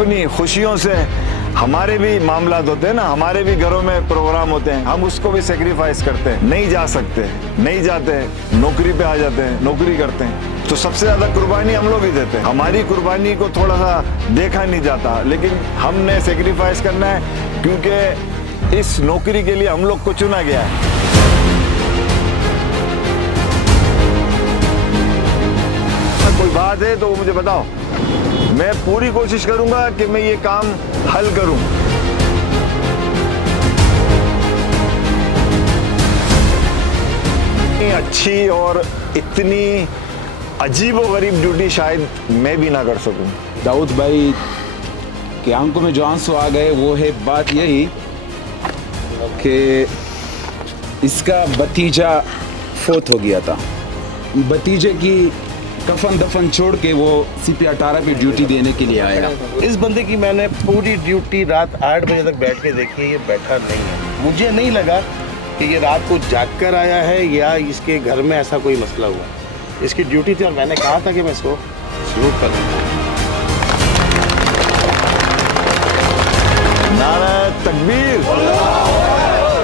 अपनी खुशियों से हमारे भी मामला होते हैं ना, हमारे भी घरों में प्रोग्राम होते हैं, हम उसको भी सेक्रीफाइस करते हैं। नहीं जा सकते, नहीं जाते, नौकरी पे आ जाते हैं, नौकरी करते हैं, तो सबसे ज्यादा कुर्बानी हम लोग ही देते हैं। हमारी कुर्बानी को थोड़ा सा देखा नहीं जाता, लेकिन हमने सेक्रीफाइस करना है क्योंकि इस नौकरी के लिए हम लोग को चुना गया है। कोई बात है तो वो मुझे बताओ, मैं पूरी कोशिश करूंगा कि मैं ये काम हल करूं। इतनी अच्छी और इतनी अजीबोगरीब ड्यूटी शायद मैं भी ना कर सकूं। दाऊद भाई के आंखों में जो आंसू आ गए वो है बात यही कि इसका भतीजा फौत हो गया था। भतीजे की कफन दफन छोड़ के वो CP18 पे ड्यूटी देने के लिए आएगा। इस बंदे की मैंने पूरी ड्यूटी रात 8 बजे तक बैठ के देखी है, ये बैठा नहीं है। मुझे नहीं लगा कि ये रात को जाग कर आया है या इसके घर में ऐसा कोई मसला हुआ। इसकी ड्यूटी थी और मैंने कहा था कि मैं इसको सलूट कर दूँगा। नारा तकबीर,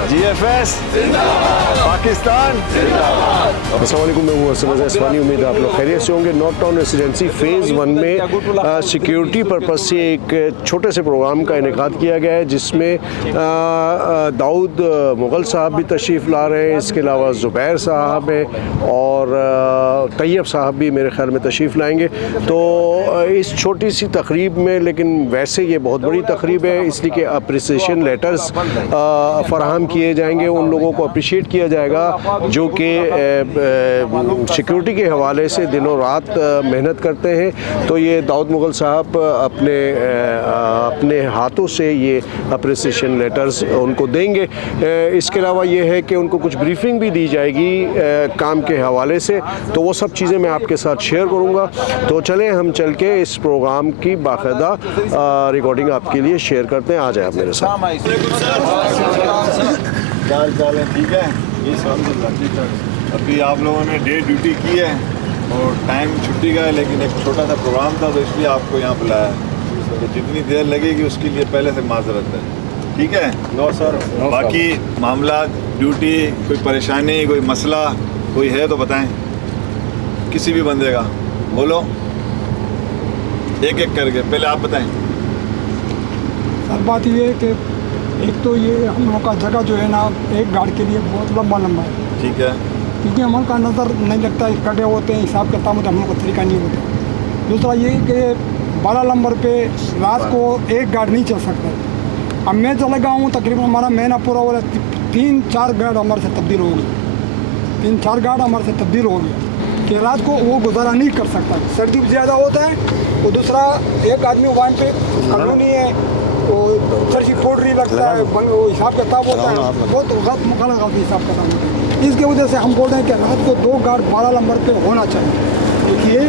GFS पाकिस्तान। अस्सलाम वालेकुम, मैं हूँ असद इस्मानी। उम्मीद है आप लोग खैरियत से होंगे। नॉर्थ टाउन रेसिडेंसी फ़ेज़ 1 में सिक्योरिटी पर्पज़ से एक छोटे से प्रोग्राम का इनेकाद किया गया है, जिसमें दाऊद मुग़ल साहब भी तशरीफ़ ला रहे हैं, इसके अलावा ज़ुबैर साहब हैं और तैयब साहब भी मेरे ख्याल में तशरीफ़ लाएंगे। तो इस छोटी सी तकरीब में, लेकिन वैसे ये बहुत बड़ी तकरीब है, इसलिए कि अप्रिसिएशन लेटर्स फ़राहम किए जाएंगे, उन लोगों को अप्रिशिएट किया जाएगा जो कि सिक्योरिटी के हवाले से दिनों रात मेहनत करते हैं। तो ये दाऊद मुग़ल साहब अपने हाथों से ये अप्रिसिएशन लेटर्स उनको देंगे। इसके अलावा ये है कि उनको कुछ ब्रीफिंग भी दी जाएगी काम के हवाले से, तो वो सब चीज़ें मैं आपके साथ शेयर करूँगा। तो चलें हम चल के इस प्रोग्राम की बाकायदा रिकॉर्डिंग आपके लिए शेयर करते हैं। आ जाए आप मेरे साथ। चाल है, ठीक है। अभी आप लोगों ने डे ड्यूटी की है और टाइम छुट्टी का है, लेकिन एक छोटा सा प्रोग्राम था तो इसलिए आपको यहाँ बुलाया है। तो जितनी देर लगेगी उसके लिए पहले से माजरत है, ठीक है? No sir. बाकी मामला, ड्यूटी, कोई परेशानी, कोई मसला कोई है तो बताएं, किसी भी बंदे का बोलो, एक एक करके। पहले आप बताएं। सर बात ये है कि एक तो ये हम लोग का जगह जो है ना, एक गार्ड के लिए बहुत लंबा है, ठीक है, क्योंकि हम लोग का नज़र नहीं लगता है, कटे होते हैं, हिसाब किताब में हम लोग का तरीका नहीं होता। दूसरा ये कि 12 नंबर पे रात को एक गार्ड नहीं चल सकता। अब मैं चला गया हूँ, तकरीबन हमारा महीना पूरा हो रहा है, 3-4 गार्ड हमारे से तब्दील हो गए, 3-4 गार्ड हमारे से तब्दील हो गया कि रात को वो गुजारा नहीं कर सकता। सर्दी भी ज़्यादा होता है। और दूसरा एक आदमी वहाँ पे कॉलोनी है, वो चर्ची पोल्ट्री लगता है, वो हिसाब किताब होता है, बहुत गलत हिसाब किताब होता है। इसकी वजह से हम बोल रहे हैं कि रात को 2 गार्ड 12 नंबर पे होना चाहिए। देखिए,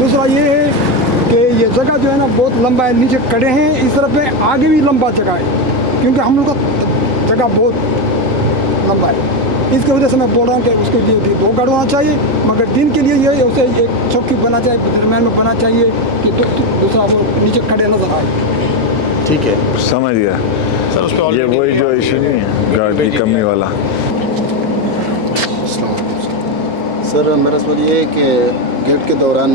दूसरा ये है कि ये जगह जो है ना बहुत लंबा है, नीचे खड़े हैं, इस तरफ में आगे भी लंबा जगह है, क्योंकि हम लोग का जगह बहुत लंबा है। इसकी वजह से मैं बोल रहा हूँ कि उसके लिए 2 गार्ड होना चाहिए, मगर दिन के लिए ये उसे एक चौकी बना चाहिए, दरम्यान में बना चाहिए कि दूसरा वो नीचे खड़े नजर आए। ठीक है, समझ गया सर। उस पर ये वही जो इशू नहीं है, गार्ड की कमी वाला। सर मेरा सवाल ये है कि गेट के दौरान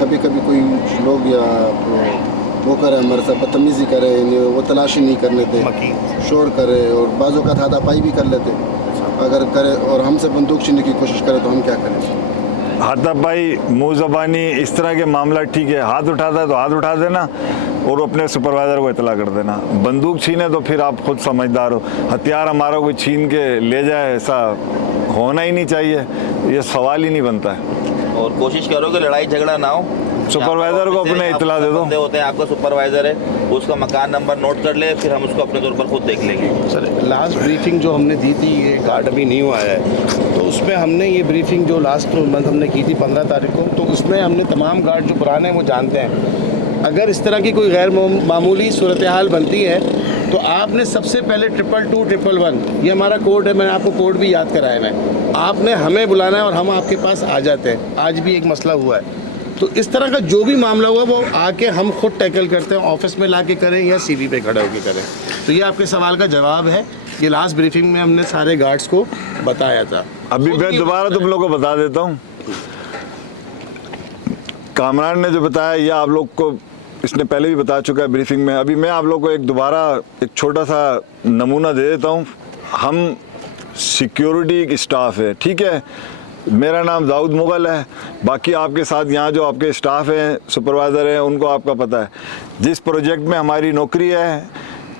कभी कभी कोई लोग या वो करे, हमारे साथ बदतमीज़ी करे, वो तलाशी नहीं करने देते, शोर करे और बाज़ों का हाथापाई भी कर लेते। अगर करे और हमसे बंदूक छीनने की कोशिश करे तो हम क्या करें? हाथापाई, मुँह ज़बानी, इस तरह के मामला ठीक है। हाथ उठाता है तो हाथ उठा देना और अपने सुपरवाइज़र को इतला कर देना। बंदूक छीने तो फिर आप खुद समझदार हो। हथियार हमारा कोई छीन के ले जाए, ऐसा होना ही नहीं चाहिए, ये सवाल ही नहीं बनता है। और कोशिश करो कि लड़ाई झगड़ा ना हो। सुपरवाइजर को अपने इतला दे दो। बंदे होते हैं, आपका सुपरवाइजर है, उसका मकान नंबर नोट कर ले, फिर हम उसको अपने तौर पर खुद देख लेंगे। सर लास्ट ब्रीफिंग जो हमने दी थी, ये गार्ड अभी नहीं हुआ है, तो उसमें हमने ये ब्रीफिंग जो लास्ट मंथ हमने की थी 15 तारीख को, तो उसमें हमने तमाम गार्ड जो पुराने हैं वो जानते हैं, अगर इस तरह की कोई गैर मामूली सूरत हाल बनती है तो आपने सबसे पहले 222, 111 ये हमारा कोड है, मैंने आपको कोड भी याद कराया है, आपने हमें बुलाना है और हम आपके पास आ जाते हैं। आज भी एक मसला हुआ है, तो इस तरह का जो भी मामला हुआ वो आके हम खुद टैकल करते हैं, ऑफिस में ला के करें या सीवी पे खड़े होकर करें। तो ये आपके सवाल का जवाब है। ये लास्ट ब्रीफिंग में हमने सारे गार्ड्स को बताया था। अभी मैं दोबारा तुम लोग को बता देता हूँ। कामरान ने जो बताया ये आप लोग को इसने पहले भी बता चुका है ब्रीफिंग में। अभी मैं आप लोग को दोबारा एक छोटा सा नमूना दे देता हूँ। हम सिक्योरिटी स्टाफ है, ठीक है। मेरा नाम दाऊद मुगल है। बाकी आपके साथ यहाँ जो आपके स्टाफ हैं, सुपरवाइज़र हैं, उनको आपका पता है। जिस प्रोजेक्ट में हमारी नौकरी है,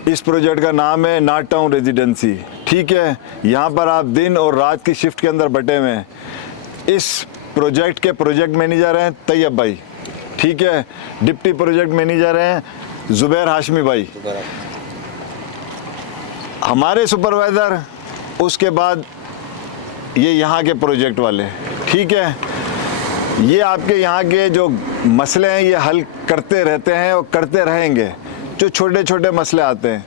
इस प्रोजेक्ट का नाम है नॉर्थ टाउन रेजिडेंसी, ठीक है। यहाँ पर आप दिन और रात की शिफ्ट के अंदर बटे हुए हैं। इस प्रोजेक्ट के प्रोजेक्ट मैनेजर हैं तैयब भाई, ठीक है। डिप्टी प्रोजेक्ट मैनेजर हैं जुबैर हाशमी भाई, हमारे सुपरवाइज़र, उसके बाद ये यहाँ के प्रोजेक्ट वाले, ठीक है। ये आपके यहाँ के जो मसले हैं ये हल करते रहते हैं और करते रहेंगे, जो छोटे छोटे मसले आते हैं।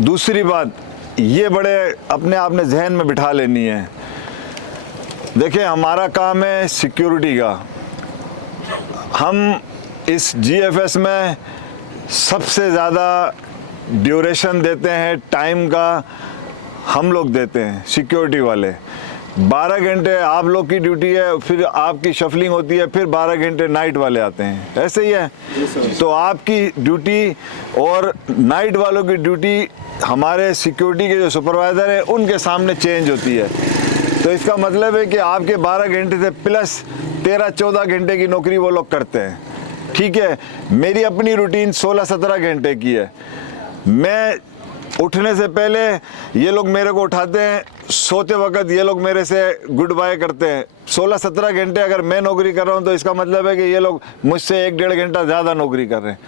दूसरी बात, ये बड़े अपने आप ने जहन में बिठा लेनी है। देखिए, हमारा काम है सिक्योरिटी का। हम इस जीएफएस में सबसे ज़्यादा ड्यूरेशन देते हैं, टाइम का हम लोग देते हैं, सिक्योरिटी वाले। 12 घंटे आप लोग की ड्यूटी है, फिर आपकी शफलिंग होती है, फिर 12 घंटे नाइट वाले आते हैं, ऐसे ही है। तो आपकी ड्यूटी और नाइट वालों की ड्यूटी हमारे सिक्योरिटी के जो सुपरवाइज़र हैं उनके सामने चेंज होती है। तो इसका मतलब है कि आपके 12 घंटे से प्लस 13-14 घंटे की नौकरी वो लोग करते हैं, ठीक है। मेरी अपनी रूटीन 16-17 घंटे की है। मैं उठने से पहले ये लोग मेरे को उठाते हैं, सोते वक्त ये लोग मेरे से गुड बाय करते हैं। 16-17 घंटे अगर मैं नौकरी कर रहा हूँ तो इसका मतलब है कि ये लोग मुझसे 1-1.5 घंटा ज़्यादा नौकरी कर रहे हैं।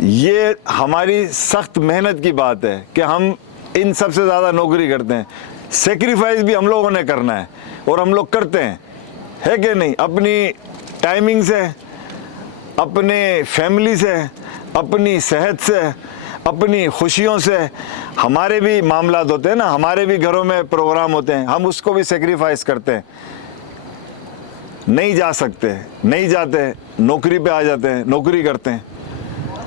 ये हमारी सख्त मेहनत की बात है कि हम इन सबसे ज़्यादा नौकरी करते हैं। सेक्रीफाइस भी हम लोगों ने करना है और हम लोग करते हैं, है कि नहीं। अपनी टाइमिंग से, अपने फैमिली से, अपनी सेहत से, अपनी खुशियों से। हमारे भी मामलात होते हैं ना, हमारे भी घरों में प्रोग्राम होते हैं, हम उसको भी सेक्रीफाइस करते हैं। नहीं जा सकते, नहीं जाते, नौकरी पे आ जाते हैं, नौकरी करते हैं।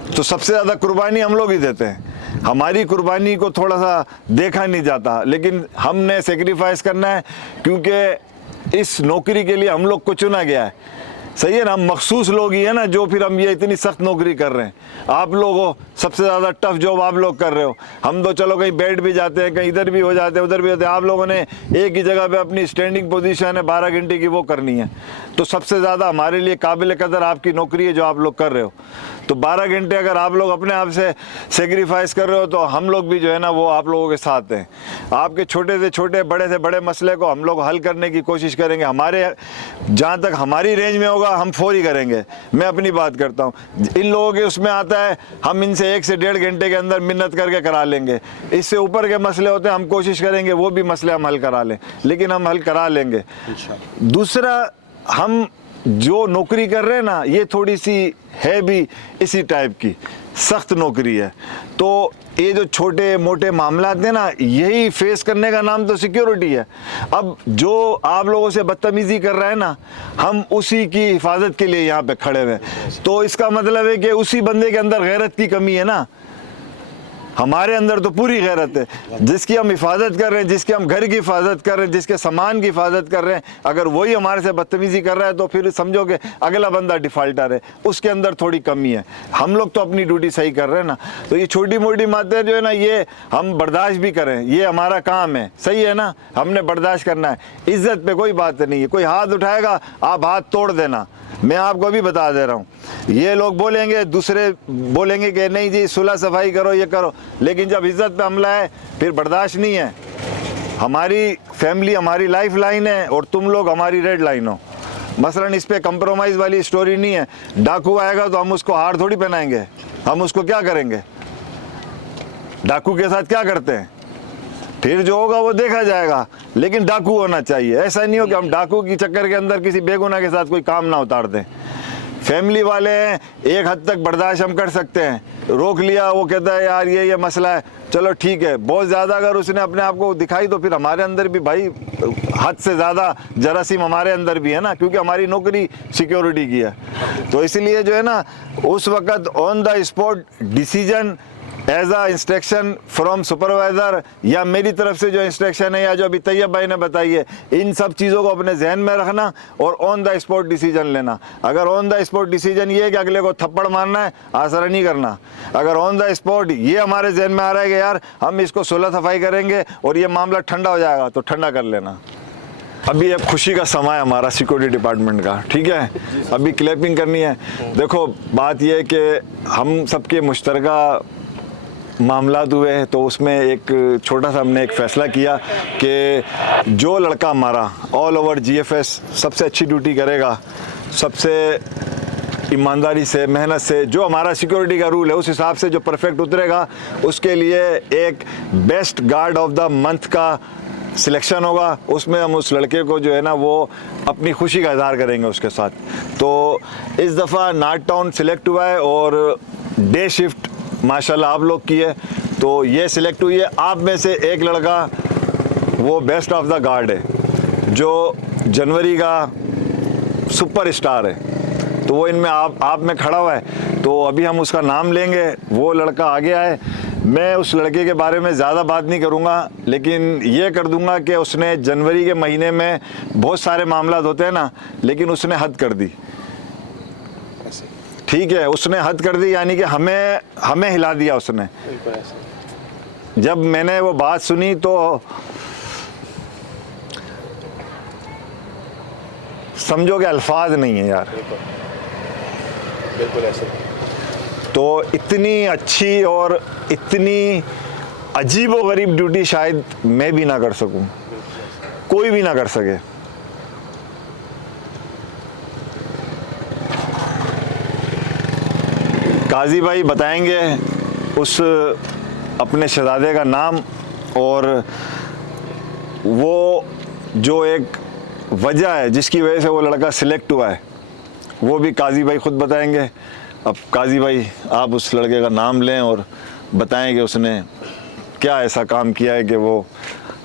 तो सबसे ज़्यादा कुर्बानी हम लोग ही देते हैं। हमारी कुर्बानी को थोड़ा सा देखा नहीं जाता, लेकिन हमने सेक्रीफाइस करना है क्योंकि इस नौकरी के लिए हम लोग को चुना गया है। सही है ना, हम मखसूस लोग ही है ना जो फिर हम ये इतनी सख्त नौकरी कर रहे हैं। आप लोग हो, सबसे ज़्यादा टफ जॉब आप लोग कर रहे हो। हम तो चलो कहीं बैठ भी जाते हैं, कहीं इधर भी हो जाते हैं, उधर भी होते हैं। आप लोगों ने एक ही जगह पे अपनी स्टैंडिंग पोजीशन है 12 घंटे की, वो करनी है। तो सबसे ज़्यादा हमारे लिए काबिल कदर आपकी नौकरी है जो आप लोग कर रहे हो। तो 12 घंटे अगर आप लोग अपने आप से सेक्रीफाइस कर रहे हो तो हम लोग भी जो है ना वो आप लोगों के साथ हैं। आपके छोटे से छोटे, बड़े से बड़े मसले को हम लोग हल करने की कोशिश करेंगे। हमारे जहाँ तक हमारी रेंज में होगा हम फौरी करेंगे। मैं अपनी बात करता हूँ, इन लोगों के उसमें आता है हम इनसे 1 से 1.5 घंटे के अंदर मिन्नत करके करा लेंगे। इससे ऊपर के मसले होते हैं, हम कोशिश करेंगे वो भी मसले हम हल करा लें, लेकिन हम हल करा लेंगे। दूसरा, हम जो नौकरी कर रहे हैं ना ये थोड़ी सी है भी इसी टाइप की सख्त नौकरी है। तो ये जो छोटे मोटे मामला हैं ना, यही फेस करने का नाम तो सिक्योरिटी है। अब जो आप लोगों से बदतमीज़ी कर रहा है ना, हम उसी की हिफाजत के लिए यहाँ पे खड़े हुए। तो इसका मतलब है कि उसी बंदे के अंदर गैरत की कमी है ना। हमारे अंदर तो पूरी गैरत है, जिसकी हम हिफाजत कर रहे हैं, जिसके हम घर की हिफाजत कर रहे हैं, जिसके सामान की हिफाजत कर रहे हैं। अगर वही हमारे से बदतमीज़ी कर रहा है तो फिर समझो कि अगला बंदा डिफ़ाल्टर है, उसके अंदर थोड़ी कमी है। हम लोग तो अपनी ड्यूटी सही कर रहे हैं ना। तो ये छोटी मोटी बातें जो है ना ये हम बर्दाश्त भी करें, ये हमारा काम है, सही है ना। हमने बर्दाश्त करना है। इज़्ज़त पे कोई बात नहीं है। कोई हाथ उठाएगा आप हाथ तोड़ देना। मैं आपको अभी बता दे रहा हूँ, ये लोग बोलेंगे, दूसरे बोलेंगे कि नहीं जी सुलह सफाई करो, ये करो, लेकिन जब इज़्ज़त पे हमला है फिर बर्दाश्त नहीं है। हमारी फैमिली हमारी लाइफ लाइन है और तुम लोग हमारी रेड लाइन हो। मसलन इस पे कंप्रोमाइज़ वाली स्टोरी नहीं है। डाकू आएगा तो हम उसको हार थोड़ी पहनाएंगे, हम उसको क्या करेंगे, डाकू के साथ क्या करते हैं, फिर जो होगा वो देखा जाएगा। लेकिन डाकू होना चाहिए, ऐसा नहीं हो कि हम डाकू की चक्कर के अंदर किसी बेगुनाह के साथ कोई काम ना उतार दें। फैमिली वाले हैं, एक हद तक बर्दाश्त हम कर सकते हैं, रोक लिया, वो कहता है यार ये मसला है, चलो ठीक है। बहुत ज़्यादा अगर उसने अपने आप को दिखाई तो फिर हमारे अंदर भी भाई हद से ज़्यादा जरासीम हमारे अंदर भी है ना, क्योंकि हमारी नौकरी सिक्योरिटी की है। तो इसलिए जो है ना उस वक़्त on the spot decision as a instruction from supervisor या मेरी तरफ से जो इंस्ट्रक्शन है या जो अभी तैयब भाई ने बताई है, इन सब चीज़ों को अपने जहन में रखना और ऑन द स्पॉट डिसीजन लेना। अगर ऑन द स्पॉट डिसीजन ये है कि अगले को थप्पड़ मारना है, आसरा नहीं करना। अगर ऑन द स्पॉट ये हमारे जहन में आ रहा है कि यार हम इसको सुलह सफाई करेंगे और ये मामला ठंडा हो जाएगा, तो ठंडा कर लेना। अभी एक खुशी का समय है हमारा सिक्योरिटी डिपार्टमेंट का, ठीक है, अभी क्लैपिंग करनी है। देखो बात यह है कि हम सबके मुश्तरका मामला हुए हैं, तो उसमें एक छोटा सा हमने एक फ़ैसला किया कि जो लड़का हमारा ऑल ओवर GFS सबसे अच्छी ड्यूटी करेगा, सबसे ईमानदारी से, मेहनत से, जो हमारा सिक्योरिटी का रूल है उस हिसाब से जो परफेक्ट उतरेगा, उसके लिए एक best guard of the month का सिलेक्शन होगा। उसमें हम उस लड़के को जो है ना वो अपनी खुशी का इजहार करेंगे उसके साथ। तो इस दफ़ा नाट टाउन सिलेक्ट हुआ है और डे शिफ्ट माशाल्लाह आप लोग की है, तो ये सिलेक्ट हुई है। आप में से एक लड़का वो बेस्ट ऑफ द गार्ड है जो जनवरी का सुपर स्टार है, तो वो इनमें आप में खड़ा हुआ है। तो अभी हम उसका नाम लेंगे, वो लड़का आ गया है। मैं उस लड़के के बारे में ज़्यादा बात नहीं करूँगा, लेकिन ये कर दूँगा कि उसने जनवरी के महीने में बहुत सारे मामला होते हैं ना, लेकिन उसने हद कर दी, ठीक है, उसने हद कर दी, यानी कि हमें हिला दिया उसने। जब मैंने वो बात सुनी तो समझो कि अल्फाज नहीं है यार, बिल्कुल ऐसे। तो इतनी अच्छी और इतनी अजीब व गरीब ड्यूटी शायद मैं भी ना कर सकूं, कोई भी ना कर सके। काजी भाई बताएंगे उस अपने शहजादे का नाम और वो जो एक वजह है जिसकी वजह से वो लड़का सिलेक्ट हुआ है, वो भी काजी भाई खुद बताएंगे। अब काजी भाई आप उस लड़के का नाम लें और बताएं कि उसने क्या ऐसा काम किया है कि वो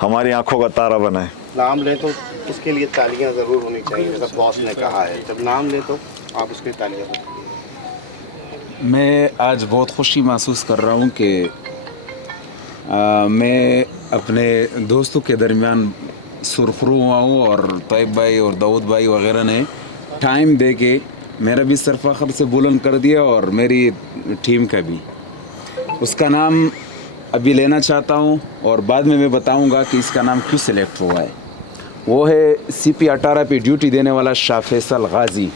हमारी आंखों का तारा बना है। नाम लें तो उसके लिए तालियां ज़रूर होनी चाहिए, जैसा बॉस ने कहा है। जब नाम लें तो आप उसके लिए तालियां हों। मैं आज बहुत खुशी महसूस कर रहा हूँ कि मैं अपने दोस्तों के दरमियान सुरखरू हुआ हूँ और तैयब भाई और दाऊद भाई वगैरह ने टाइम दे के मेरा भी सरफाखर से बुलंद कर दिया और मेरी टीम का भी। उसका नाम अभी लेना चाहता हूँ और बाद में मैं बताऊँगा कि इसका नाम क्यों सिलेक्ट हुआ है। वो है CP 18 पे ड्यूटी देने वाला शाह फैसल गाजी।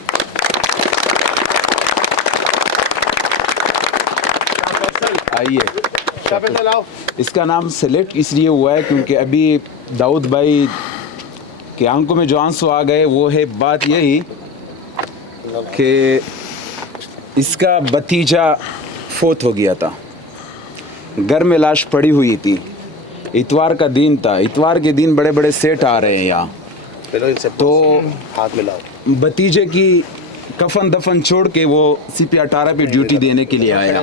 आइए, इसका नाम सेलेक्ट इसलिए हुआ है क्योंकि अभी दाऊद भाई के आंखों में जो आंसू आ गए वो है बात यही कि इसका भतीजा फोत हो गया था, घर में लाश पड़ी हुई थी, इतवार का दिन था, इतवार के दिन बड़े बड़े सेठ आ रहे हैं यहाँ, तो हाथ मिलाओ। भतीजे की कफन दफन छोड़ के वो CP 18 पे ड्यूटी देने के लिए आया।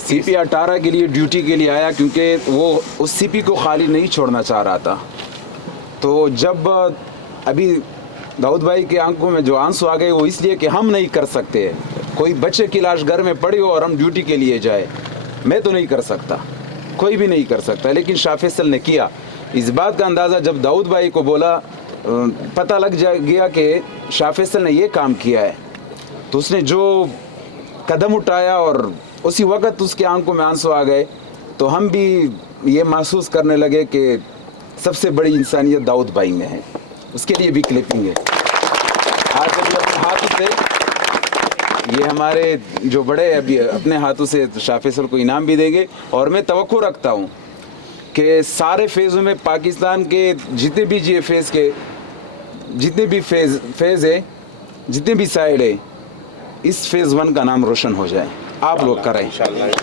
CP 18 के लिए ड्यूटी के लिए आया क्योंकि वो उस CP को खाली नहीं छोड़ना चाह रहा था। तो जब अभी दाऊद भाई के आंखों में जो आंसू आ गए वो इसलिए कि हम नहीं कर सकते, कोई बच्चे की लाश घर में पड़ी हो और हम ड्यूटी के लिए जाए, मैं तो नहीं कर सकता, कोई भी नहीं कर सकता, लेकिन शाह फैसल ने किया। इस बात का अंदाज़ा जब दाऊद भाई को बोला, पता लग गया कि शाह फैसल ने ये काम किया है, तो उसने जो कदम उठाया और उसी वक्त उसके आंखों में आंसू आ गए, तो हम भी ये महसूस करने लगे कि सबसे बड़ी इंसानियत दाऊद भाई में है। उसके लिए भी क्लिपिंग है। आज अभी अपने हाथों से ये हमारे जो बड़े अभी अपने हाथों से शाह फैसल को इनाम भी देंगे और मैं तवक्को रखता हूँ कि सारे फेज़ों में पाकिस्तान के जितने भी GFS के जितने भी फेज़ है, जितने भी साइड है, इस फेज़ 1 का नाम रोशन हो जाए। आप लोग करें इंशाल्लाह। एक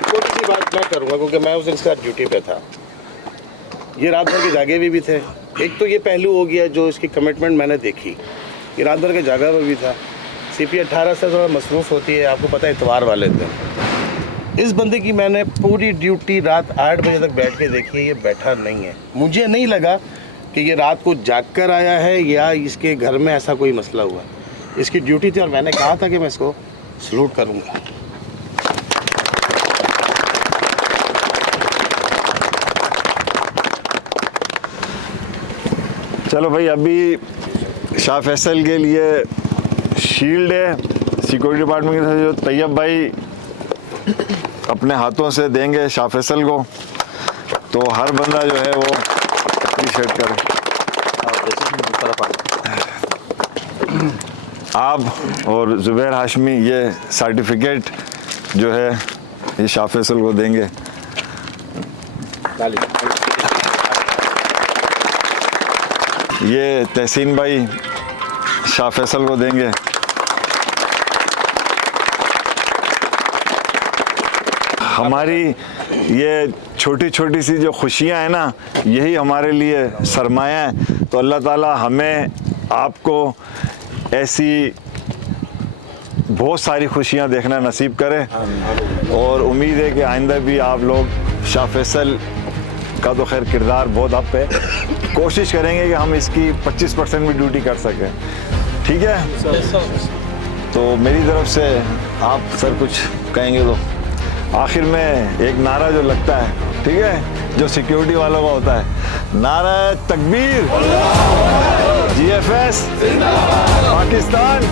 छोटी सी बात मैं करूँगा क्योंकि मैं उस दिन इसका ड्यूटी पे था। ये रात भर के जागे भी थे, एक तो ये पहलू हो गया जो इसकी कमिटमेंट मैंने देखी, ये रात भर के जगह पर भी था। CP 18 से थोड़ा मसरूफ़ होती है, आपको पता है इतवार वाले दिन। इस बंदे की मैंने पूरी ड्यूटी रात 8 बजे तक बैठ के देखी है, ये बैठा नहीं है। मुझे नहीं लगा कि ये रात को जाग कर आया है या इसके घर में ऐसा कोई मसला हुआ। इसकी ड्यूटी थी और मैंने कहा था कि मैं इसको सलूट करूँगा। चलो भाई, अभी शाह फैसल के लिए शील्ड है सिक्योरिटी डिपार्टमेंट की तरफ से, जो तैयब भाई अपने हाथों से देंगे शाह फैसल को। तो हर बंदा जो है वो अप्रिशिएट करे। आप और ज़ुबैर हाशमी ये सर्टिफिकेट जो है ये शाह फैसल को देंगे। ये तहसीन भाई शाह फैसल को देंगे। हमारी ये छोटी छोटी सी जो खुशियाँ हैं ना, यही हमारे लिए सरमाया है। तो अल्लाह ताला हमें आपको ऐसी बहुत सारी खुशियाँ देखना नसीब करे, और उम्मीद है कि आइंदा भी आप लोग शाह फैसल का तो खैर किरदार बहुत अप है, कोशिश करेंगे कि हम इसकी 25% भी ड्यूटी कर सकें। ठीक है, तो मेरी तरफ से आप सर कुछ कहेंगे तो आखिर में एक नारा जो लगता है, ठीक है, जो सिक्योरिटी वालों का होता है, नारा तकबीर, GFS पाकिस्तान।